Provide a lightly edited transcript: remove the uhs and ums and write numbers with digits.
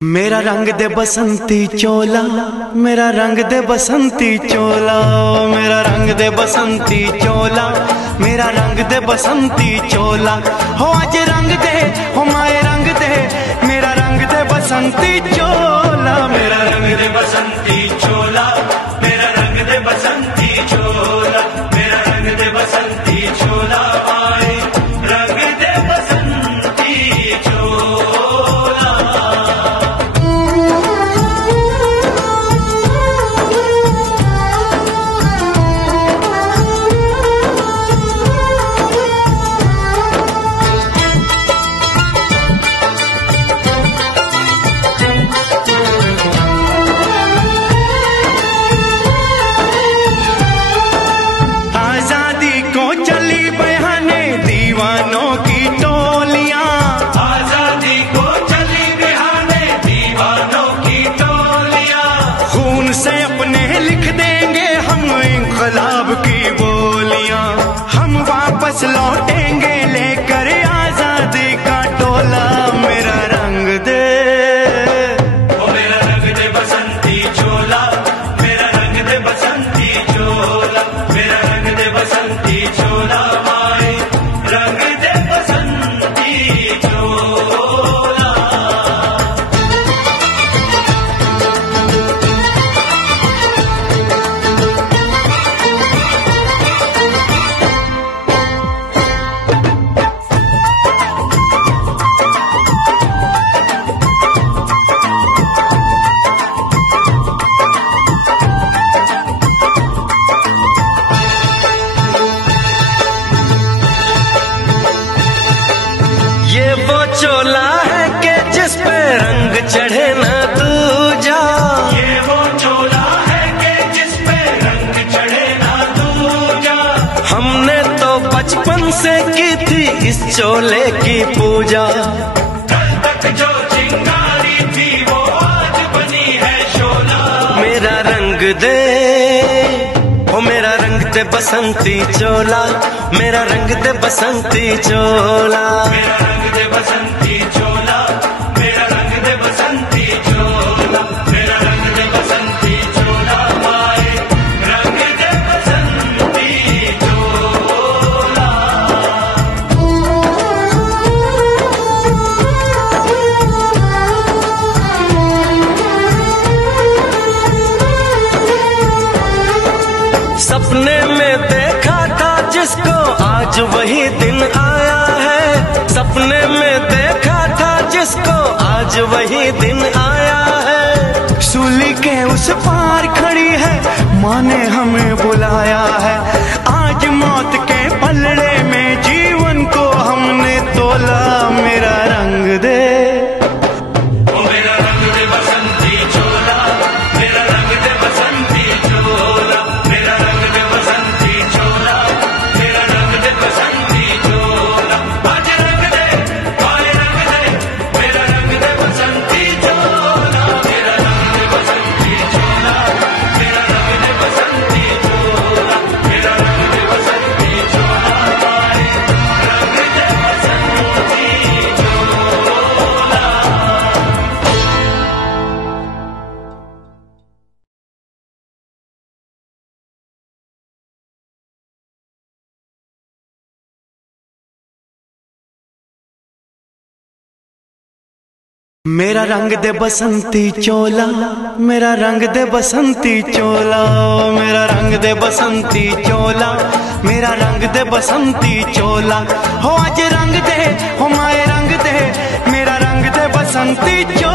मेरा रंग दे बसंती चोला, मेरा रंग दे बसंती चोला, मेरा रंग दे बसंती चोला, मेरा रंग दे बसंती चोला। हो आज रंग दे, हो माए रंग दे, मेरा रंग दे बसंती चोला, मेरा रंग दे बसंती चोला, मेरा रंग दे बसंती चोला, मेरा रंग दे बसंती चोला, माए रंग दे बसंती चोला। से अपने लिख देंगे हम इंकलाब की बोलियां, हम वापस लौटेंगे लेकर आजादी का टोला। मेरा रंग दे, ओ मेरा रंग दे बसंती चोला, मेरा रंग दे बसंती चोला, मेरा रंग दे बसंती चोला, माए रंग दे बसंती चोला। ये वो चोला है कि जिस पे रंग चढ़े ना दूजा, ये वो चोला है कि जिस पे रंग चढ़े ना दूजा। हमने तो बचपन से की थी इस चोले की पूजा, कल तक जो चिंगारी थी वो आज बनी है शोला। मेरा रंग दे, ओ मेरा रंग दे बसंती चोला, मेरा रंग दे बसंती चोला, मेरा रंग दे बसंती चोला, मेरा रंग दे बसंती चोला, मेरा रंग दे बसंती चोला, माए रंग दे बसंती चोला। सपने में देखा था जिसको आज वही दिन आया है, सपने में देखा था जिसको आज वही दिन आया है। सूली के उस पार खड़ी है, माँ ने हमें बुलाया है। आज मौत के पलड़े में जीवन को हमने तोला। मेरा रंग दे, ओ मेरा रंग दे बसंती चोला, मेरा रंग दे बसंती चोला, मेरा रंग दे बसंती चोला, मेरा रंग दे बसंती चोला। आज रंग दे, माए रंग दे, मेरा रंग दे बसंती चोला, मेरा रंग दे बसंती चोला, मेरा रंग दे बसंती चोला, मेरा रंग दे बसंती चोला, माए रंग दे बसंती चोला। मेरा रंग दे बसंती चोला, मेरा रंग दे बसंती चोला, मेरा रंग दे बसंती चोला, मेरा रंग दे बसंती चोला। हो आज रंग दे, हो माए रंग दे, मेरा रंग दे बसंती चोला।